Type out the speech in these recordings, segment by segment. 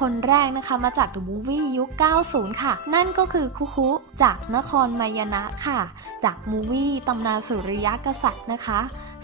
คนแรกนะคะมาจาก The Movie ยุค 90 ค่ะ นั่นก็คือคุคุจากนครมายนะค่ะ จากมูวี่ตำนานสุริยะกษัตริย์นะคะ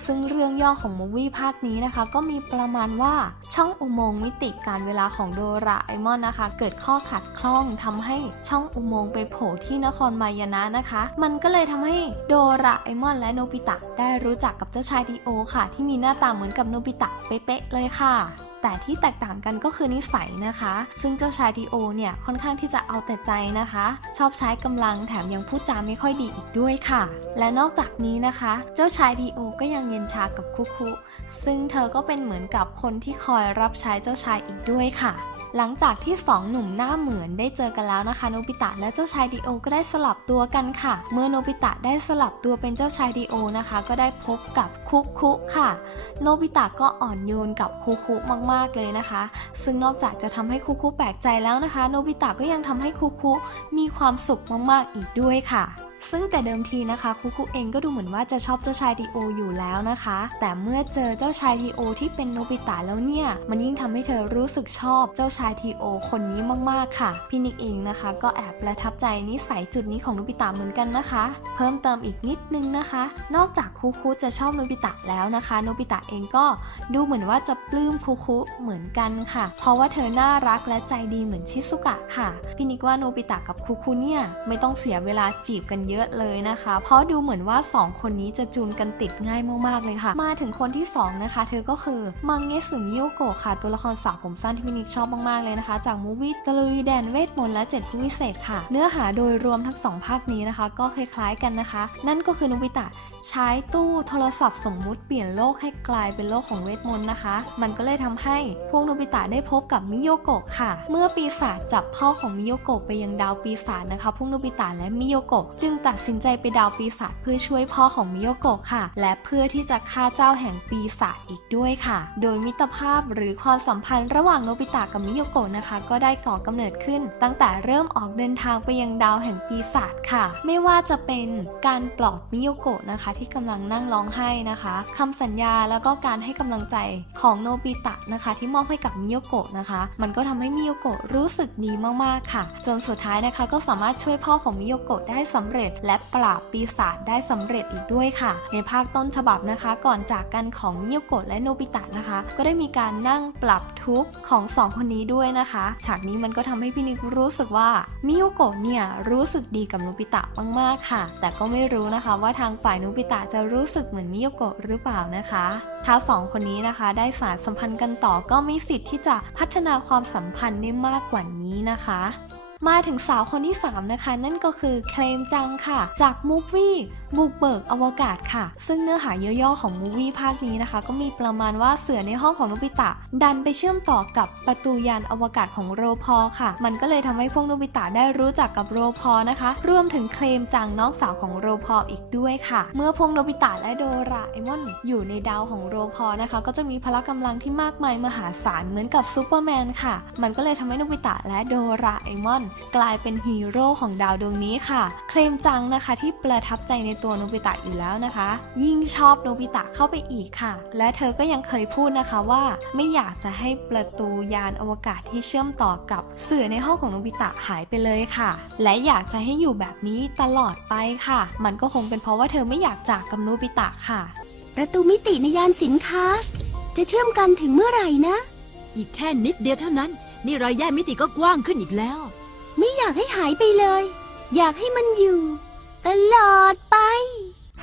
ซึ่งเรื่องย่อของมูวี่ภาคนี้นะคะ ก็มีประมาณว่าช่องอุโมงค์มิติการเวลาของโดราเอมอนนะคะ เกิดข้อขัดข้องทำให้ช่องอุโมงค์ไปโผล่ที่นครมายนะนะคะ มันก็เลยทำให้โดราเอมอนและโนบิตะได้รู้จักกับเจ้าชายดีโอค่ะ ที่มีหน้าตาเหมือนกับโนบิตะเป๊ะๆเลยค่ะ แต่ที่แตกต่างกันก็คือนิสัยนะคะ ซึ่งเจ้าชายดีโอเนี่ยค่อนข้างที่จะเอาแต่ใจนะคะ ชอบใช้กำลังแถมยังพูดจาไม่ค่อยดีอีกด้วยค่ะ และนอกจากนี้นะคะ เจ้าชายดีโอก็ยังเย็นชากับคุคุซึ่งเธอก็เป็นเหมือนกับคนที่คอยรับใช้เจ้าชายอีกด้วยค่ะ หลังจากที่สองหนุ่มหน้าเหมือนได้เจอกันแล้วนะคะ โนบิตะและเจ้าชายดีโอก็ได้สลับตัวกันค่ะ เมื่อโนบิตะได้สลับตัวเป็นเจ้าชายดีโอนะคะ ก็ได้พบกับคุคุค่ะ โนบิตะก็อ่อนโยนกับคุคุมากๆเลยนะคะ ซึ่งนอกจากจะทำให้คุคุแปลกใจแล้วนะคะ โนบิตะก็ยังทำให้คุคุมีความสุขมากๆอีกด้วยค่ะ ซึ่งแต่เดิมทีนะคะคุคุเองก็ดูเหมือนว่าจะชอบเจ้าชายดีโออยู่แล้วนะคะ แต่เมื่อเจอเจ้าชายทีโอที่เป็นโนบิตะแล้วเนี่ย มันยิ่งทำให้เธอรู้สึกชอบเจ้าชายทีโอคนนี้มากๆค่ะพี่นิกเองนะคะ ก็แอบประทับใจนิสัยจุดนี้ของโนบิตะเหมือนกันนะคะ เพิ่มเติมอีกนิดนึงนะคะ นอกจากคุคุจะชอบโนบิตะแล้วนะคะ โนบิตะเองก็ดูเหมือนว่าจะปลื้มคุคุเหมือนกันค่ะ เพราะว่าเธอน่ารักและใจดีเหมือนชิซุกะค่ะ พี่นิกว่าโนบิตะกับคุคุเนี่ยไม่ต้องเสียเวลาจีบกันเยอะเลยนะคะ เพราะดูเหมือนว่าสองคนนี้จะจูนกันติดง่ายมากๆเลยค่ะ มาถึงคนที่สองนะคะ เธอก็คือมังเงสึมิโยโกะค่ะ ตัวละครสาวผมสั้นที่พี่นิกชอบมากๆเลยนะคะ จากมูวี่ตะลุยแดนเวทมนต์และเจ็ดผู้วิเศษค่ะ เนื้อหาโดยรวมทั้งสองภาคนี้นะคะ ก็คล้ายๆกันนะคะ นั่นก็คือโนบิตะใช้ตู้โทรศัพท์สมมุติเปลี่ยนโลกให้กลายเป็นโลกของเวทมนต์นะคะ มันก็เลยทำให้พวกโนบิตะได้พบกับมิโยโกะค่ะ เมื่อปีศาจจับพ่อของมิโยโกะไปยังดาวปีศาจนะคะพวกโนบิตะและมิโยโกะจึงตัดสินใจไปดาวปีศาจเพื่อช่วยพ่อของมิโยโกะค่ะ และเพื่อที่จะฆ่าเจ้าแห่งปีศาจอีกด้วยค่ะ โดยมิตรภาพหรือความสัมพันธ์ระหว่างโนบิตะกับมิโยโกะนะคะ ก็ได้ก่อกำเนิดขึ้น ตั้งแต่เริ่มออกเดินทางไปยังดาวแห่งปีศาจค่ะ ไม่ว่าจะเป็นการปลอบมิโยโกะนะคะ ที่กำลังนั่งร้องไห้นะคะคำสัญญาแล้วก็การให้กำลังใจของโนบิตะนะคะที่มอบให้กับมิโยโกะนะคะ มันก็ทำให้มิโยโกะรู้สึกดีมากๆค่ะ จนสุดท้ายนะคะก็สามารถช่วยพ่อของมิโยโกะได้สำเร็จ และปราบปีศาจได้สำเร็จอีกด้วยค่ะ ในภาคต้นฉบับนะคะ ก่อนจากกันของมิโยโกะและโนบิตะนะคะ ก็ได้มีการนั่งปรับทุกข์ของสองคนนี้ด้วยนะคะ ฉากนี้มันก็ทำให้พี่นิกรู้สึกว่ามิโยโกะเนี่ยรู้สึกดีกับโนบิตะมากๆค่ะ แต่ก็ไม่รู้นะคะว่าทางฝ่ายโนบิตะจะรู้สึกเหมือนมิโยโกะหรือเปล่านะคะ ถ้าสองคนนี้นะคะได้สารสัมพันธ์กันต่อก็มีสิทธิ์ที่จะพัฒนาความสัมพันธ์ได้มากกว่านี้นะคะ มาถึงสาวคนที่ 3 นะคะ นั่นก็คือเคลมจังค่ะ จากมูฟวี่บุกเบิกอวกาศค่ะ ซึ่งเนื้อหาย่อๆของมูฟวี่ภาคนี้นะคะ ก็มีประมาณว่าเสือในห้องของโนบิตะ ดันไปเชื่อมต่อกับประตูยานอวกาศของโรพอค่ะ มันก็เลยทำให้พวกโนบิตะได้รู้จักกับโรพอนะคะ รวมถึงเคลมจังน้องสาวของโรพออีกด้วยค่ะ เมื่อพวกโนบิตะและโดราเอมอนอยู่ในดาวของโรพอนะคะ ก็จะมีพละกำลังที่มากมายมหาศาลเหมือนกับซูเปอร์แมนค่ะ มันก็เลยทำให้โนบิตะและโดราเอมอนกลายเป็นฮีโร่ของดาวดวงนี้ค่ะ เคลมจังนะคะที่ประทับใจในตัวโนบิตะอยู่แล้วนะคะ ยิ่งชอบโนบิตะเข้าไปอีกค่ะ และเธอก็ยังเคยพูดนะคะว่าไม่อยากจะให้ประตูยานอวกาศที่เชื่อมต่อกับเสื่อในห้องของโนบิตะหายไปเลยค่ะ และอยากจะให้อยู่แบบนี้ตลอดไปค่ะ มันก็คงเป็นเพราะว่าเธอไม่อยากจากกับโนบิตะค่ะ ประตูมิติในยานสินค้า จะเชื่อมกันถึงเมื่อไหร่นะ อีกแค่นิดเดียวเท่านั้น นี่รอยแยกมิติก็กว้างขึ้นอีกแล้วไม่ อยากให้หายไปเลย อยากให้มันอยู่ ตลอดไป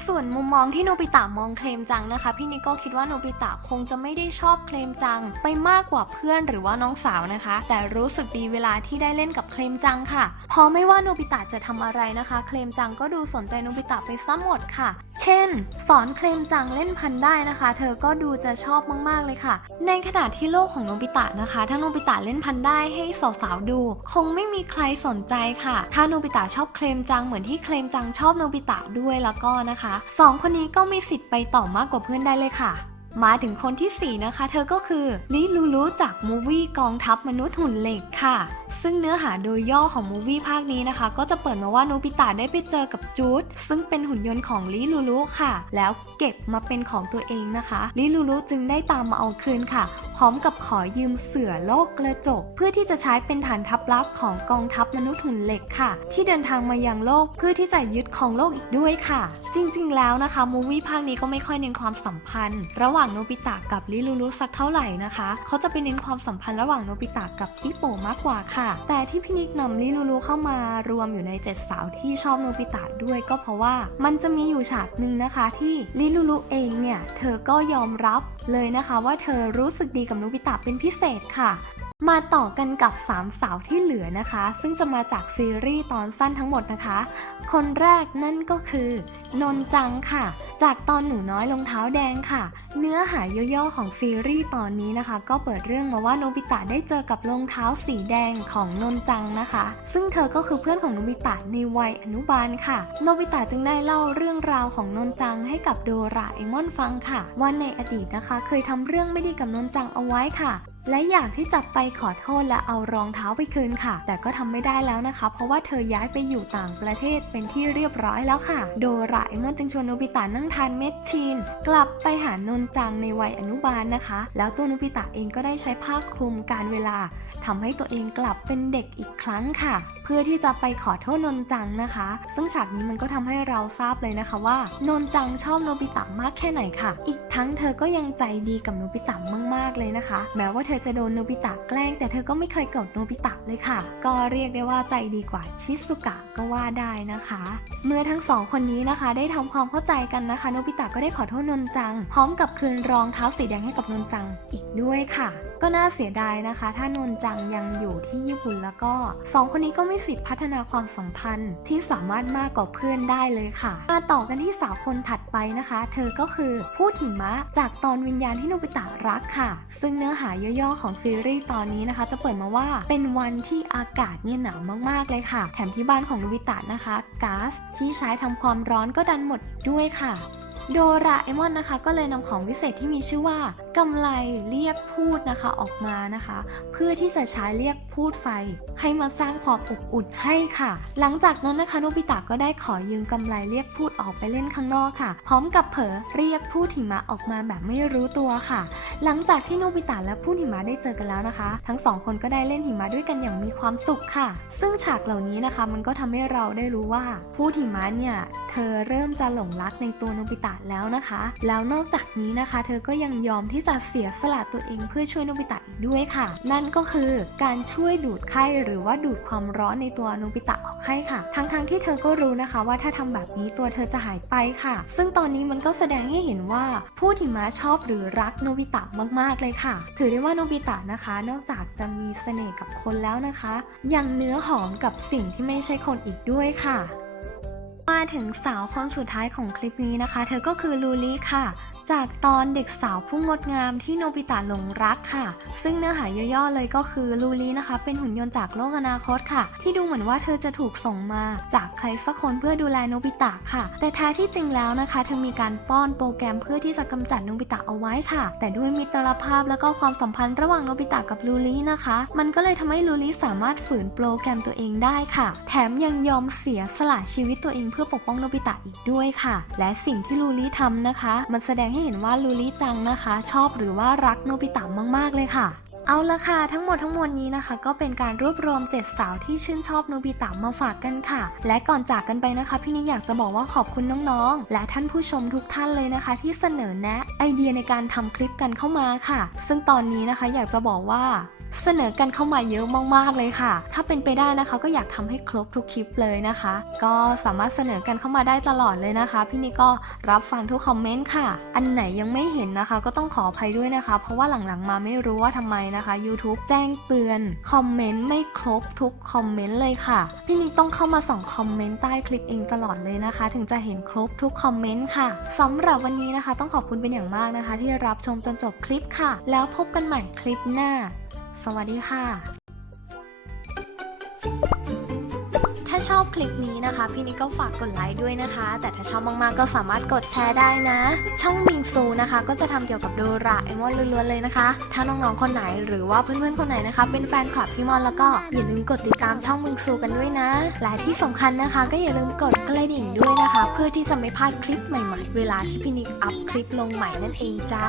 ส่วนมุมมองที่โนบิตะมองเคลมจังนะคะ พี่นิโก้คิดว่าโนบิตะคงจะไม่ได้ชอบเคลมจัง ไปมากกว่าเพื่อนหรือว่าน้องสาวนะคะ แต่รู้สึกดีเวลาที่ได้เล่นกับเคลมจังค่ะเพราะไม่ว่าโนบิตะจะทำอะไรนะคะ เคลมจังก็ดูสนใจโนบิตะไปซะหมดค่ะ เช่น สอนเคลมจังเล่นพันได้นะคะ เธอก็ดูจะชอบมากๆเลยค่ะ ในขณะที่โลกของโนบิตะนะคะ ถ้าโนบิตะเล่นพันได้ให้สาวๆดู คงไม่มีใครสนใจค่ะ ถ้าโนบิตะชอบเคลมจังเหมือนที่เคลมจังชอบโนบิตะด้วยแล้วก็นะคะสองคนนี้ก็มีสิทธิ์ไปต่อมากกว่าเพื่อนได้เลยค่ะ มาถึงคนที่ 4 นะคะ เธอก็คือลิลูลูจากมูวี่กองทัพมนุษย์หุ่นเหล็กค่ะ ซึ่งเนื้อหาโดยย่อของมูวี่ภาคนี้นะคะ ก็จะเปิดมาว่าโนบิตะได้ไปเจอกับจูดซึ่งเป็นหุ่นยนต์ของลิลูลุค่ะ แล้วเก็บมาเป็นของตัวเองนะคะลิลูลุจึงได้ตามมาเอาคืนค่ะ พร้อมกับขอยืมเสือโลกกระจก เพื่อที่จะใช้เป็นฐานทัพลับของกองทัพมนุษย์หุ่นเหล็กค่ะ ที่เดินทางมายังโลกเพื่อที่จะยึดครองโลกอีกด้วยค่ะ จริงๆ แล้วนะคะมูวี่ภาคนี้ก็ไม่ค่อยเน้นความสัมพันธ์ ระหว่างโนบิตะกับลิลูลุสักเท่าไหร่นะคะ เขาจะไปเน้นความสัมพันธ์ระหว่างโนบิตะกับฮิปโปมากกว่าค่ะแต่ที่พี่นิกนำลิลูลุเข้ามารวมอยู่ในเจ็ดสาวที่ชอบโนบิตะด้วยก็เพราะว่ามันจะมีอยู่ฉากหนึ่งนะคะที่ลิลูลุเองเนี่ย เธอก็ยอมรับเลยนะคะว่าเธอรู้สึกดีกับโนบิตะเป็นพิเศษค่ะมาต่อกันกับสามสาวที่เหลือนะคะ ซึ่งจะมาจากซีรีส์ตอนสั้นทั้งหมดนะคะ คนแรกนั่นก็คือ นนจังค่ะ จากตอนหนูน้อยรองเท้าแดงค่ะ เนื้อหาย่อๆของซีรีส์ตอนนี้นะคะ ก็เปิดเรื่องมาว่าโนบิตะได้เจอกับรองเท้าสีแดงของนนจังนะคะ ซึ่งเธอก็คือเพื่อนของโนบิตะในวัยอนุบาลค่ะ โนบิตะจึงได้เล่าเรื่องราวของนนจังให้กับโดราเอมอนฟังค่ะว่าในอดีตนะคะ เคยทำเรื่องไม่ดีกับนนจังเอาไว้ค่ะและอยากที่จะไปขอโทษและเอารองเท้าไปคืนค่ะ แต่ก็ทำไม่ได้แล้วนะคะ เพราะว่าเธอย้ายไปอยู่ต่างประเทศเป็นที่เรียบร้อยแล้วค่ะ โดราเอมอนจึงชวนโนบิตะนั่งทานเม็ดชีน กลับไปหานนจังในวัยอนุบาลนะคะ แล้วตัวโนบิตะเองก็ได้ใช้ผ้าคลุมการเวลาทำให้ตัวเองกลับเป็นเด็กอีกครั้งค่ะ เพื่อที่จะไปขอโทษนนจังนะคะ ซึ่งฉากนี้มันก็ทำให้เราทราบเลยนะคะว่านนจังชอบโนบิตะมากแค่ไหนค่ะ อีกทั้งเธอก็ยังใจดีกับโนบิตะมาก ๆ เลยนะคะ แม้ว่าเธอจะโดนโนบิตะแกล้ง แต่เธอก็ไม่เคยโกรธโนบิตะเลยค่ะ ก็เรียกได้ว่าใจดีกว่าชิสุกะก็ว่าได้นะคะ เมื่อทั้งสองคนนี้นะคะ ได้ทำความเข้าใจกันนะคะ โนบิตะก็ได้ขอโทษนนจัง พร้อมกับคืนรองเท้าสีแดงให้กับนนจังอีกด้วยค่ะ ก็น่าเสียดายนะคะ ถ้านนจังยังอยู่ที่ญี่ปุ่นแล้วก็สองคนนี้ก็ไม่สิทธิ์พัฒนาความสัมพันธ์ที่สามารถมากกว่าเพื่อนได้เลยค่ะ มาต่อกันที่สาวคนถัดไปนะคะ เธอก็คือพูดหิมะจากตอนวิญญาณที่โนบิตะรักค่ะ ซึ่งเนื้อหาย่อๆของซีรีส์ตอนนี้นะคะ จะเปิดมาว่าเป็นวันที่อากาศเนี่ยหนาวมากๆเลยค่ะ แถมที่บ้านของโนบิตะนะคะก๊าซที่ใช้ทำความร้อนก็ดันหมดด้วยค่ะ โดราเอมอนนะคะ ก็เลยนำของวิเศษที่มีชื่อว่ากำไลเรียกพูดนะคะออกมานะคะ เพื่อที่จะใช้เรียกพูดไฟ ให้มาสร้างความอบอุ่นให้ค่ะ หลังจากนั้นนะคะโนบิตะก็ได้ขอยืมกำไลเรียกพูดออกไปเล่นข้างนอกค่ะ พร้อมกับเผลอเรียกพูดหิมะออกมาแบบไม่รู้ตัวค่ะ หลังจากที่โนบิตะและพูดหิมะได้เจอกันแล้วนะคะ ทั้งสองคนก็ได้เล่นหิมะด้วยกันอย่างมีความสุขค่ะ ซึ่งฉากเหล่านี้นะคะ มันก็ทำให้เราได้รู้ว่าพูดหิมะเนี่ยเธอเริ่มจะหลงรักในตัวโนบิตะแล้วนะคะ แล้วนอกจากนี้นะคะ เธอก็ยังยอมที่จะเสียสละตัวเองเพื่อช่วยโนบิตะอีกด้วยค่ะ นั่นก็คือการช่วยดูดไข้หรือว่าดูดความร้อนในตัวโนบิตะออกให้ค่ะ ทั้งๆทที่เธอก็รู้นะคะว่าถ้าทำแบบนี้ตัวเธอจะหายไปค่ะ ซึ่งตอนนี้มันก็แสดงให้เห็นว่าผู้หิมะชอบหรือรักโนบิตะมากๆเลยค่ะ ถือได้ว่าโนบิตะนะคะ นอกจากจะมีเสน่ห์กับคนแล้วนะคะ ยังเนื้อหอมกับสิ่งที่ไม่ใช่คนอีกด้วยค่ะ มาถึงสาวคนสุดท้ายของคลิปนี้นะคะ เธอก็คือลูลิค่ะ จากตอนเด็กสาวผู้งดงามที่โนบิตะหลงรักค่ะ ซึ่งเนื้อหาย่อๆเลยก็คือลูลินะคะ เป็นหุ่นยนต์จากโลกอนาคตค่ะ ที่ดูเหมือนว่าเธอจะถูกส่งมาจากใครสักคนเพื่อดูแลโนบิตะค่ะ แต่แท้ที่จริงแล้วนะคะ เธอมีการป้อนโปรแกรมเพื่อที่จะกำจัดโนบิตะเอาไว้ค่ะ แต่ด้วยมิตรภาพแล้วก็ความสัมพันธ์ระหว่างโนบิตะกับลูลินะคะ มันก็เลยทำให้ลูลิสามารถฝืนโปรแกรมตัวเองได้ค่ะ แถมยังยอมเสียสละชีวิตตัวเองเพื่อื่อปกป้องโนบิตะอีกด้วยค่ะ และสิ่งที่ลูลิทำนะคะ มันแสดงให้เห็นว่าลูลิจังนะคะ ชอบหรือว่ารักโนบิตะมากๆเลยค่ะ เอาละค่ะทั้งหมดทั้งมวลนี้นะคะ ก็เป็นการรวบรวม 7 สาวที่ชื่นชอบโนบิตะมาฝากกันค่ะ และก่อนจากกันไปนะคะ พี่นิอยากจะบอกว่าขอบคุณน้องๆ และท่านผู้ชมทุกท่านเลยนะคะ ที่เสนอแนะไอเดียในการทำคลิปกันเข้ามาค่ะ ซึ่งตอนนี้นะคะอยากจะบอกว่า เสนอกันเข้ามาเยอะมากๆเลยค่ะ ถ้าเป็นไปได้นะคะก็อยากทำให้ครบทุกคลิปเลยนะคะ ก็สามารถเสนอกันเข้ามาได้ตลอดเลยนะคะ พี่นี่ก็รับฟังทุกคอมเมนต์ค่ะ อันไหนยังไม่เห็นนะคะ ก็ต้องขออภัยด้วยนะคะ เพราะว่าหลังๆมาไม่รู้ว่าทำไมนะคะ YouTube แจ้งเตือนคอมเมนต์ไม่ครบทุกคอมเมนต์เลยค่ะ พี่นี่ต้องเข้ามาส่องคอมเมนต์ใต้คลิปเองตลอดเลยนะคะ ถึงจะเห็นครบทุกคอมเมนต์ค่ะสำหรับวันนี้นะคะ ต้องขอบคุณเป็นอย่างมากนะคะ ที่รับชมจนจบคลิปค่ะ แล้วพบกันใหม่คลิปหน้า สวัสดีค่ะ ถ้าชอบคลิปนี้นะคะ พี่นิกก็ฝากกดไลค์ด้วยนะคะ แต่ถ้าชอบมากๆก็สามารถกดแชร์ได้นะ ช่องมิงซูนะคะ ก็จะทำเกี่ยวกับโดราเอมอนล้วนๆเลยนะคะ ถ้าน้องๆคนไหนหรือว่าเพื่อนๆคนไหนนะคะ เป็นแฟนคลับพี่มอนแล้วก็อย่าลืมกดติดตามช่องมิงซูกันด้วยนะ และที่สำคัญนะคะ ก็อย่าลืมกดกระดิ่งด้วยนะคะ เพื่อที่จะไม่พลาดคลิปใหม่ๆเวลาที่พี่นิกอัพคลิปลงใหม่นั่นเองจ้า